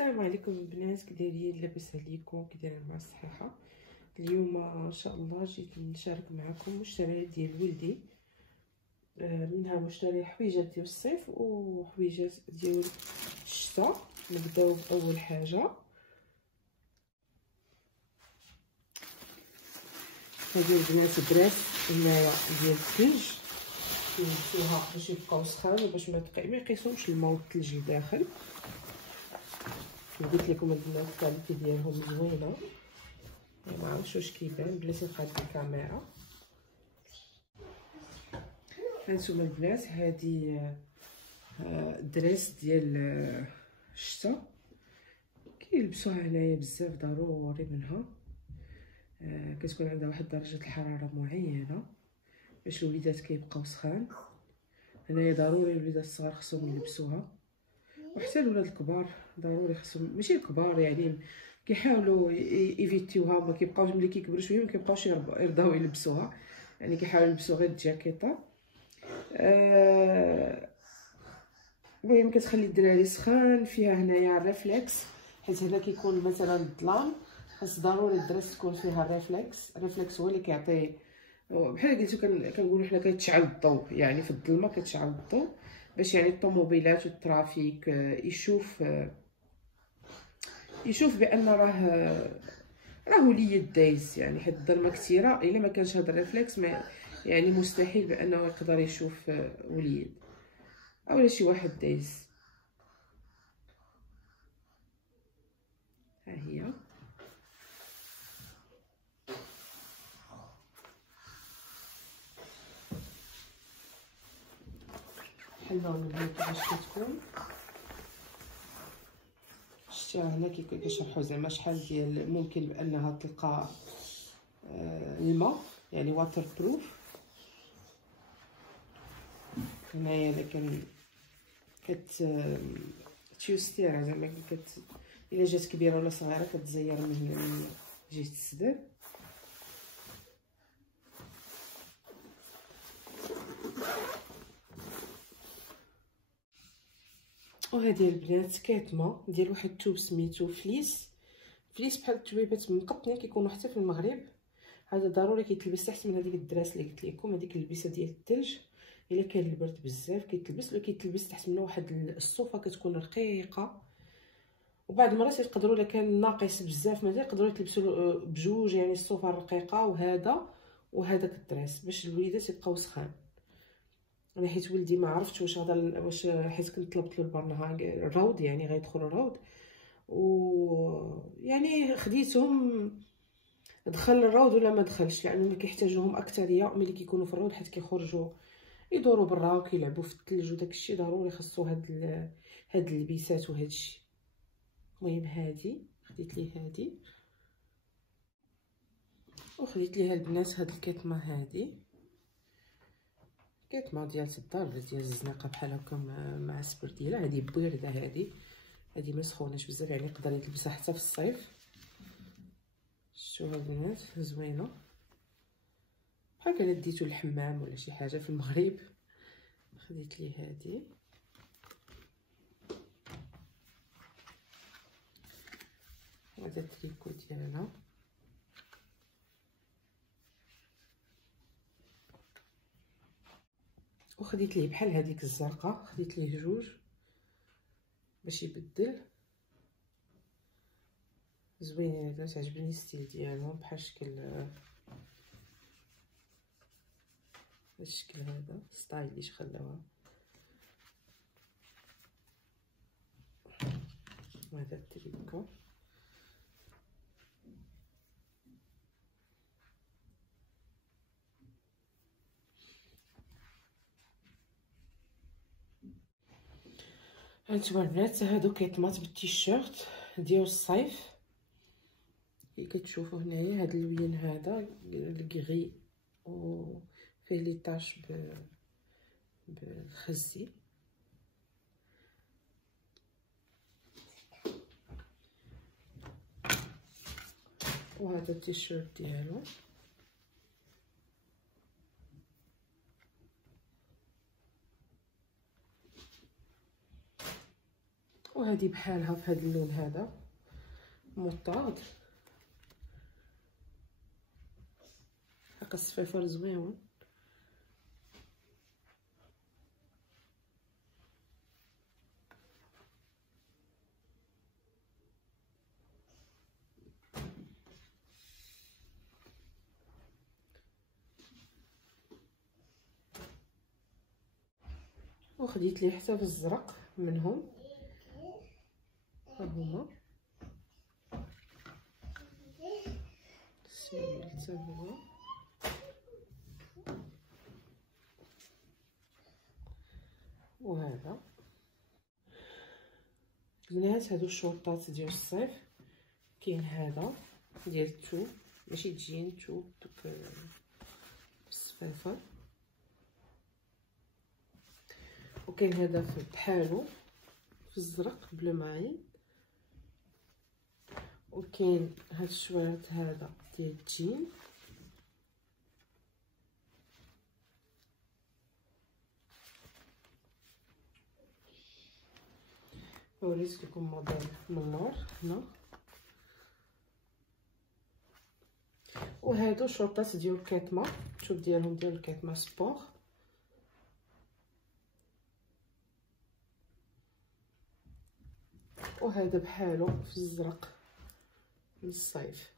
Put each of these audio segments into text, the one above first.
السلام عليكم البنات، كي دايرين؟ لاباس عليكم؟ كي دايرين مع الصحه؟ اليوم ان شاء الله جيت نشارك معكم المشتريات ديال ولدي. منها مشتري حويجات ديال الصيف وحويجات ديال الشتاء. نبداو باول حاجه، هذه البنات دراس هنايا ديال الثلج كيلبسوها باش يبقاو سخان وباش ما يقيسوش الماء والثلج لداخل. قلت لكم البنات الكاليتي ديالهم زوينه، ما عرفتش واش كيبان بلاتي نقاد الكاميرا. هانتوما البنات، هادي دريس ديال الشتا كيلبسوها هنايا بزاف، ضروري منها. كتكون عندها واحد درجه الحراره معينه باش الوليدات كيبقاو سخان. هنايا ضروري الوليدات الصغار خصهم يلبسوها، وحتى الولاد الكبار ضروري خصهم، ماشي الكبار يعني كيحاولوا ايفيتيوها، ما كيبقاوش ملي كيكبروا شويه ما كيبقاوش يرضاو يلبسوها، يعني كيحاولوا يلبسوا غير الجاكيطه. المهم كتخلي الدراري سخان. فيها هنايا الريفلكس، حيت هنا كيكون مثلا الظلام، خاص ضروري الدرس تكون فيها الريفلكس هو اللي كيعطي بحال قلتو كنقولوا حنا كيتشعل الضوء، يعني في الظلمه كيتشعل الضوء باش يعني الطوموبيلات والترافيك يشوف بان راه وليد دايز، يعني حيت الظلمه كثيره. الا ما كانش هذا الريفلكس ما يعني مستحيل بانه يقدر يشوف وليد اولا شي واحد دايز. ها هي بحال نورمال كيفاش كتكون. شتيها هنا كيشرحوا زعما شحال ديال ممكن بانها تلقى الماء، يعني واتر بروف. هنايا لكن تيوستيرها زعما الا جات كبيره ولا صغيره كتزير من جهه الصدر. وهذه البنات كاتمه ديال واحد الثوب سميتو فليس بحال التويبات من قطني كيكونوا حتى في المغرب. هذا ضروري كيتلبس تحت من هذيك الدراس اللي قلت لكم، هذيك اللبسه ديال الثلج. الا كان البرد بزاف كيتلبس، ولا كيتلبس تحت منه واحد الصوفه كتكون رقيقه. وبعض المرات يقدروا الا كان ناقص بزاف مثلا يقدروا يتلبسوا بجوج، يعني الصوفه الرقيقه وهذاك الدراس باش الوليدات يبقاو سخان. انا حيت ولدي ما عرفتش واش حيت كنت طلبت له البرنامج الروض، يعني غيدخل الروض، و يعني خديتهم دخل الروض ولا ما دخلش، لانه ملي كيحتاجوهم اكثريه ملي كيكونوا في الروض، حيت كيخرجوا يدوروا برا وكيلعبوا في الثلج وداك الشيء، ضروري خاصو هاد اللبسات وهاد الشيء. المهم هادي خديت ليه هادي، وخديت ليها البنات هاد الكتمه. هادي كتمه ديال الدار ولا ديال الزناقه بحال هكا مع السبرديله. هادي بارده، هادي ما سخوناش بزاف، يعني يقدر يلبسها حتى في الصيف. شوفوا البنات زوينه، بحال كان ديتو الحمام ولا شي حاجه في المغرب. خديت ليه هادي، هذا التريكو ديالها. وخديت ليه بحال هذيك الزرقاء، خديت ليه جوج باش يبدل. زوينين هذا، تعجبني الستيل ديالهم بحال الشكل هذا ستايليش خلاوها. وهذا التريكو هانتوما البنات، هادو كيطماط بالتيشيرت ديال الصيف كي كتشوفوا هنايا. هاد اللوين هذا الكغي وفيه لي طاش بالخزي. وهذا التيشيرت ديالو وهذه بحالها في هذا اللون هذا مطاط، هكا الصفيفر زويون. وخديت لي حتى في الزرق منهم، ها هما السويل حتى هو. وهذا البنات هادو الشورطات ديال الصيف، كاين هذا ديال التوب ماشي تجين توب دوك الصفيفه، وكاين هذا بحالو في الزرق بلو مارين، وكاين هاد الشوارط هذا ديال الجين، وريت لكم موديل من اللور هنا. وهادو شورطات ديال الكيتما، التوب ديالهم ديال الكيتما سبور، وهذا بحالو في الزرق للصيف.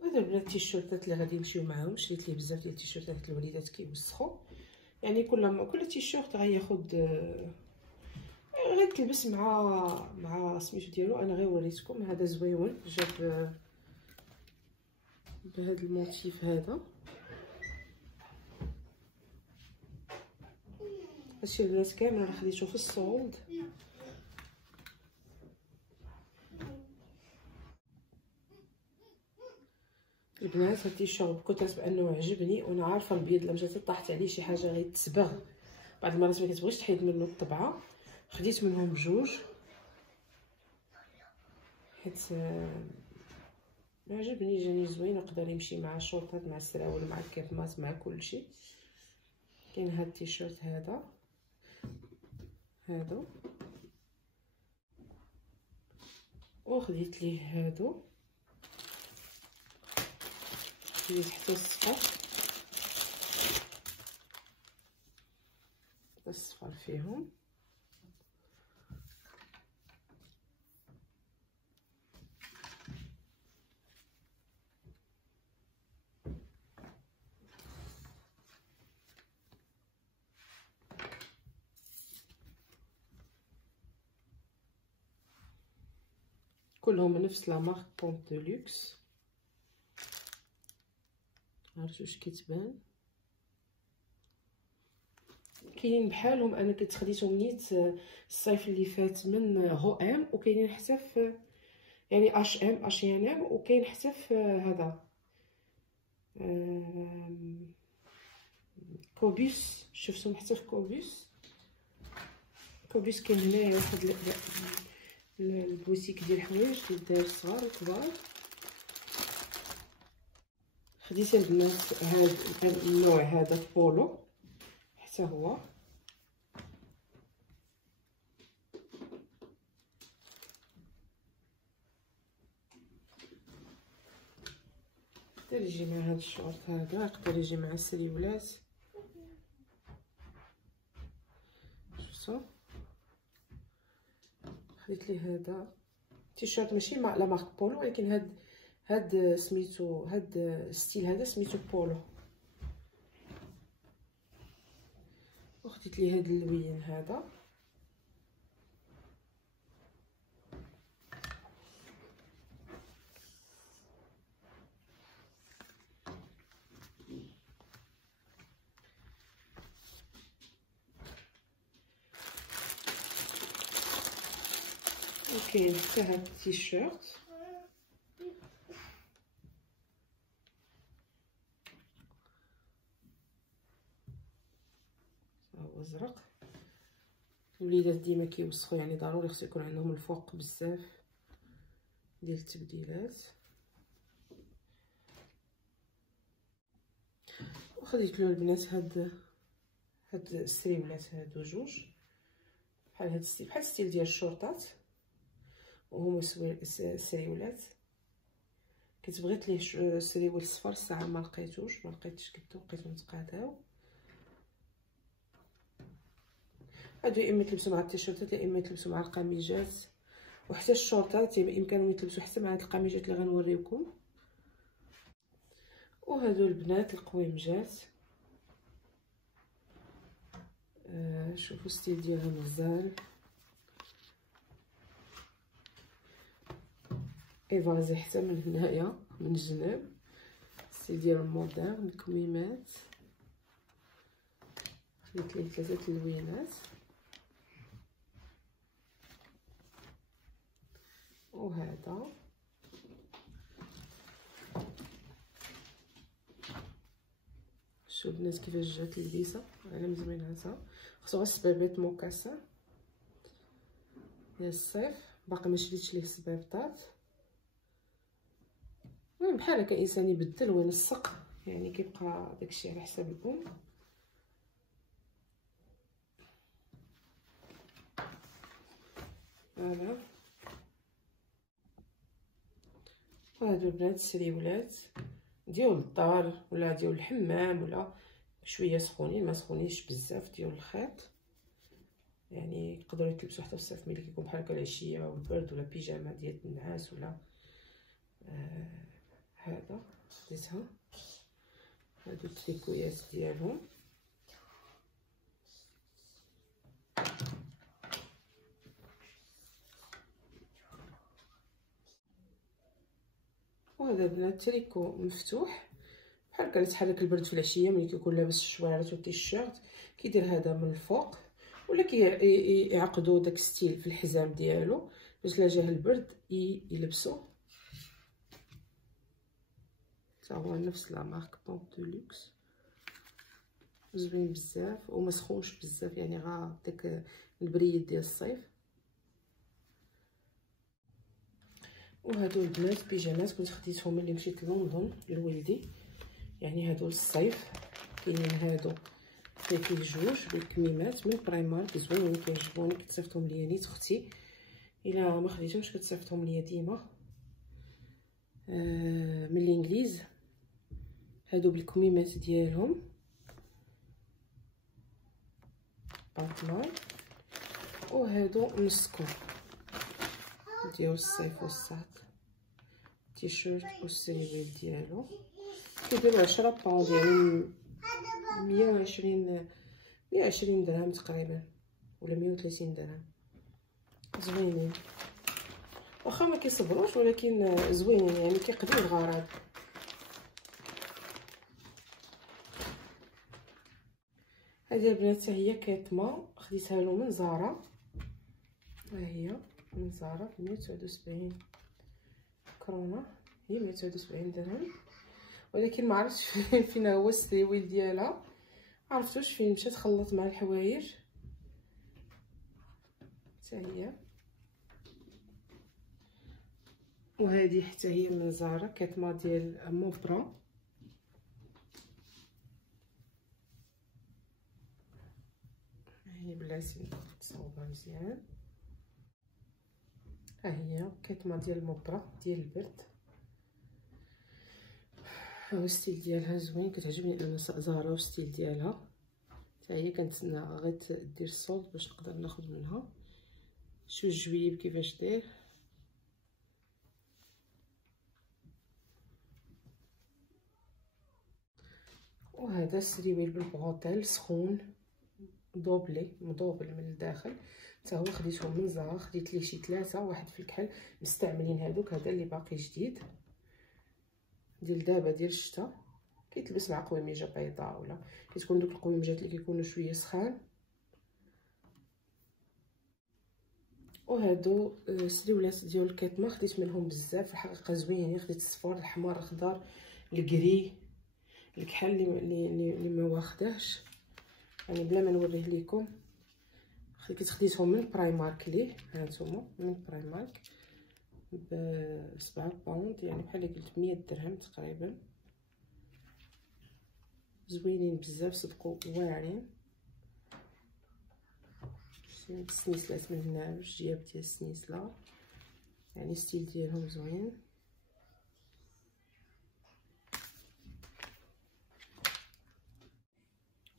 هذا البنات التيشيرتات اللي غادي نمشيو معاهم، شريت ليه بزاف ديال التيشيرتات، الوليدات كيوسخوا يعني كل تيشيرت غياخد غيتلبس مع سميتو ديالو. انا غير وريتكم هذا زويون، جاب بهذا الموتيف هذا. هادشي البنات كامل راه خديته في الصولد. البنات هاد التيشيرت كنت حاسه بانه عجبني، وانا عارفه البيض لما جات طاحت عليه شي حاجه غيتسبغ، بعض المرات ما كتبغيش تحيد منه الطبعه. خديت منهم بجوج حيت عجبني، جاني زوين، يقدر يمشي مع الشورطات مع السراول مع الكيطمات مع كلشي. كاين هاد التيشيرت هذا هادو، وخديت ليه هادو، خديت حتى الصفر فيهم. كلهم من نفس لا مارك بونت دو لوكس، عرفتوا واش كيتبان. كاينين بحالهم انا كنت خديتهم نيت الصيف اللي فات من هو ام، وكاينين حتى في يعني اش ام اش ان ام، وكاين حتى في هذا كوبيس، شفتهم حتى في كوبيس كاين هنايا واحد البوتيك ديال الحوايج ديال الدراري الصغار والكبار. خديت البنات هذا النوع هذا بولو حتى هو، يقدر يجي مع هذا الشورت هذا، يقدر يجي مع السريولات. شفتو خديت ليه هذا تيشيرت ماشي مع لا مارك بولو، ولكن هاد سميتو هاد الستيل هذا سميتو بولو. وخديت ليه هاد اللوين هذا، وكاين حتى هاد التيشيرت هو ازرق، الوليدات ديما كيوسخوا، يعني ضروري خصو يكون عندهم الفوق بزاف ديال التبديلات. وخديت له البنات هاد السريولات هادو جوج بحال هاد الستيل، بحال الستيل ديال الشورطات، وهما سريولات. كنت بغيت ليه سريول صفر الساعه ما لقيتوش، ما لقيتش كدو، لقيتهم تقاطعوا. هادو يا اما يتلبسوا مع التيشيرتات يا اما يتلبسوا مع القميجات، وحتى الشورطات بامكانهم يتلبسوا حتى مع هاد القميجات اللي غنوريكم. وهادو البنات القويمجات، شوفوا الستيل ديالهم غزال، ايفازي حتى من هنايا من الجناب، الستيل ديالهم مودرن. الكميمات خديت ليه 3 اللوينات، وهذا شوف البنات كيفاش جات اللبسه، على مزويناتها. خصو غير السبابات موكاسان ديال الصيف، باقي ما شريتش ليه السبابطات. المهم بحال هكا انسان يبدل وينسق، يعني كيبقى داكشي على حساب الام. فوالا. وهادو البنات السريولات ديال الدار ولا ديال الحمام، ولا شويه سخونين ما سخونينش بزاف، ديال الخيط، يعني يقدروا يتلبسوا حتى في الصيف ملي كيكون بحال هكا العشيه والبرد، ولا بيجامه ديال النعاس، ولا هذا خديتها. هادو التريكويات ديالهم، وهذا البنات تريكو مفتوح بحال هكا يتحرك البرد في العشيه ملي كيكون لابس الشوارات والتيشيرت، كيدير هذا من الفوق، ولا كيعقدوا داك ستيل في الحزام ديالو باش لا جاه البرد يلبسو. تا هو نفس لا مارك بومب دو لوكس، زوين بزاف وما سخونش بزاف، يعني غا داك البريد ديال الصيف. وهادو البنات بيجامات كنت خديتهم ملي مشيت لندن لولدي، يعني هادو الصيف. كاينين هادو فيه جوج بالكميمات من بريمارك، زوينين كيعجبوني، كتصيفطهم ليا نيت اختي، الا ما خديتهمش كتصيفطهم ليا ديما من الانجليز. هادو بالكميمات ديالهم باتمان، وهادو مسكو ديال الصيف والصاد، تيشيرت والسريويل ديالو كيديروا 10 باوند، يعني 120 درهم تقريبا ولا 130 درهم. زوينين واخا ما كيصبروش، ولكن زوينين يعني كيقضيو الغرض. هذه البنات حتى هي كيطمه، خديتها له من زارا، ها هي من زارا ب 179 كرونه، هي 179 درهم، ولكن ما عرفتش فين هو السريويل ديالها، عرفتوش فين مشات، خلط مع الحوايج. حتى هي، وهذه حتى هي من زارا، كيطمه ديال موبرا، هي بلاتي تصاوبها مزيان. ها هي كيطمه ديال موبرا ديال البرد، ها هو الستيل ديالها زوين، كتعجبني انا زارا والستيل ديالها. حتى هي كنتسنى غير دير الصولد باش نقدر ناخذ منها. شوف الجويب كيفاش داير، وهذا السريويل بالبغوطيل سخون دوبلي مدوبل من الداخل، حتى هو خديته من زارا، خديت ليه شي 3 واحد في الكحل مستعملين هذوك، هذا اللي باقي جديد ديال دابا ديال الشتا، كيتلبس مع قويميجه بيضاء، ولا كتكون دوك القويمجات اللي كيكونوا شويه سخان. وهادو سريولات ديال الكيطمه خديت منهم بزاف الحقيقه زوينين، خديت الصفر الاحمر الاخضر الكري الكحل اللي ما واخداهش، يعني بلا ما نوريه لكم كنت خديتهم من برايمارك ليه هانتوما من برايمارك ب7 باوند، يعني بحال قلت 100 درهم تقريبا. زوينين بزاف صدقوا واعرين. السنيسلات من هنا جوج جياب ديال السنيسله، يعني ستيل ديالهم زوين.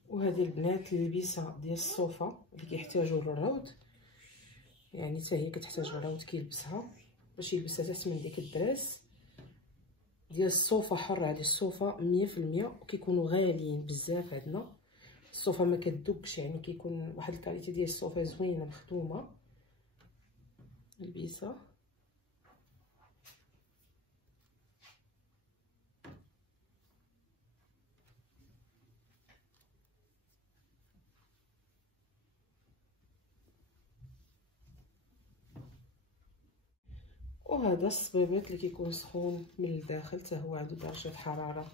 وهذه البنات اللبسه ديال الصوفه اللي كيحتاجوا للروض، يعني حتى هي كتحتاج الروض كيلبسها باش يلبسها تحت من ديك الدراس ديال الصوفه حر. هذه الصوفه 100% وكيكونوا غاليين بزاف عندنا. الصوفه ما كتدوكش، يعني كيكون واحد الكاليتي ديال الصوفه زوينه مخدومه. لبسه وهذا الصبيبات اللي كيكون سخون من الداخل، حتى هو عنده درجه حراره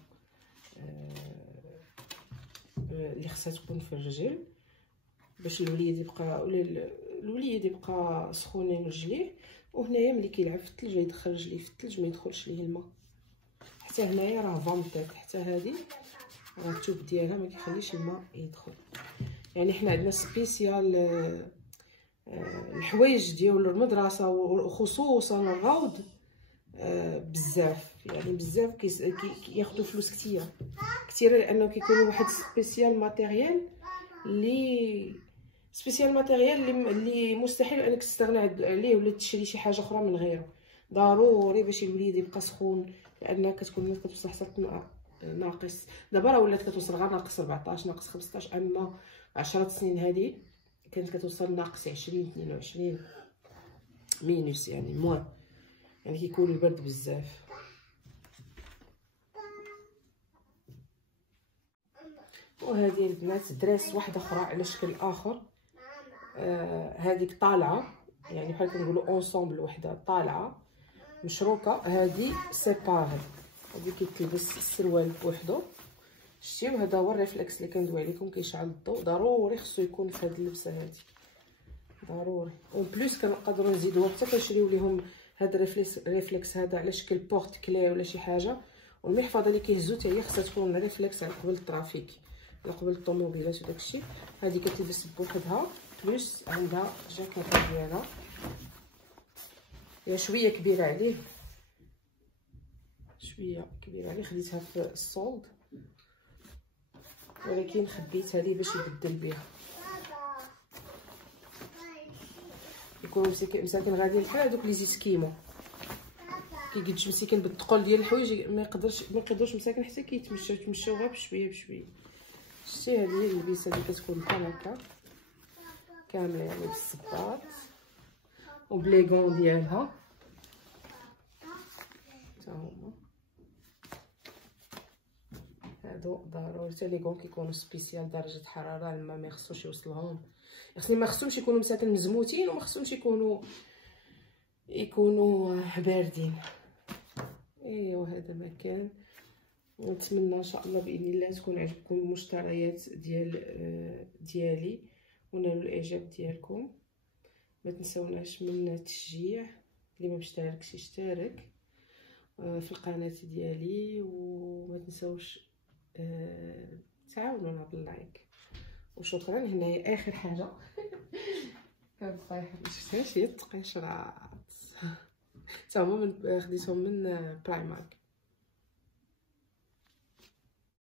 اللي خصها تكون في الرجل باش الوليد يبقى سخونين رجليه. وهنايا ملي كيلعب في الثلج يدخل رجليه في الثلج ما يدخلش ليه الماء. حتى هنايا راه فامتات، حتى هذه راه التوب ديالها ما كيخليش الماء يدخل. يعني حنا عندنا سبيسيال الحوايج ديال المدرسه وخصوصا الروض بزاف، يعني بزاف كياخذوا فلوس كثيره لانه كيكونوا واحد سبيسيال ماتيريال اللي مستحيل انك تستغنى عليه ولا تشري شي حاجه اخرى من غيره. ضروري باش الوليد يبقى سخون، لان كتكون كتوصل حتى ناقص. دابا راه ولات كتوصل غير ناقص 14 ناقص 15، اما 10 سنين هذه كانت كتوصل ناقص 20 22 مينوس، يعني موان، يعني كيكون البرد بزاف. وهذه البنات دراس واحده اخرى على شكل اخر. هذيك طالعه، يعني بحال كنقولوا اونصومبل وحده طالعه مشروكه. هذه سيباري، هذه كيتلبس السروال بوحدو. شتيو هذا هو الريفلكس اللي كندوي عليكم، كيشعل الضوء. ضروري خصو يكون في هذه اللبسه هذه، ضروري. اون بليس كنقدروا نزيدوها حتى كنشريو ليهم هذا الريفلكس هذا على شكل بورت كلي ولا شي حاجه. والمحفظه اللي كيهزو حتى هي خصها تكون ريفلكس على قبل الترافيك، على قبل الطوموبيلات وداكشي. هذه كتلبس بوحدها، بليس عندها جاكيطه ديالها هي شويه كبيره عليه، شويه كبيره عليه. خديتها في الصولد ولكن خبيتها ليه باش يبدل بها. يكونوا مساكن غاديين بحال هذوك لي زيسكيمو، كيجي مسكين بالثقل ديال الحوايج ما يقدروش مساكن حتى كيتمشاو غير بشويه بشويه. شتي هذه هي اللبسه اللي كتكون بحال هكا كامله، يعني بالصباط وبليغون ديالها حتى هما. هادو ضروري حتى لي غون كيكونوا سبيسيال درجه حراره، الماء ما يخصوش يوصلهم، ما خصهمش يكونوا مساكن مزموتين وما خصهمش يكونوا باردين. ايوا هذا مكان. ونتمنى ان شاء الله باذن الله تكون عجبكم المشتريات ديالي ونالوا الاعجاب ديالكم. ما تنسوناش من التشجيع، اللي ما مشتركش يشترك في القناه ديالي، وما تنسوش تعاونونا باللايك. وشكرا. هنايا اخر حاجه كانت طايحه ما شفتهاش، هي التقشرات تا هما خديتهم من برايمارك.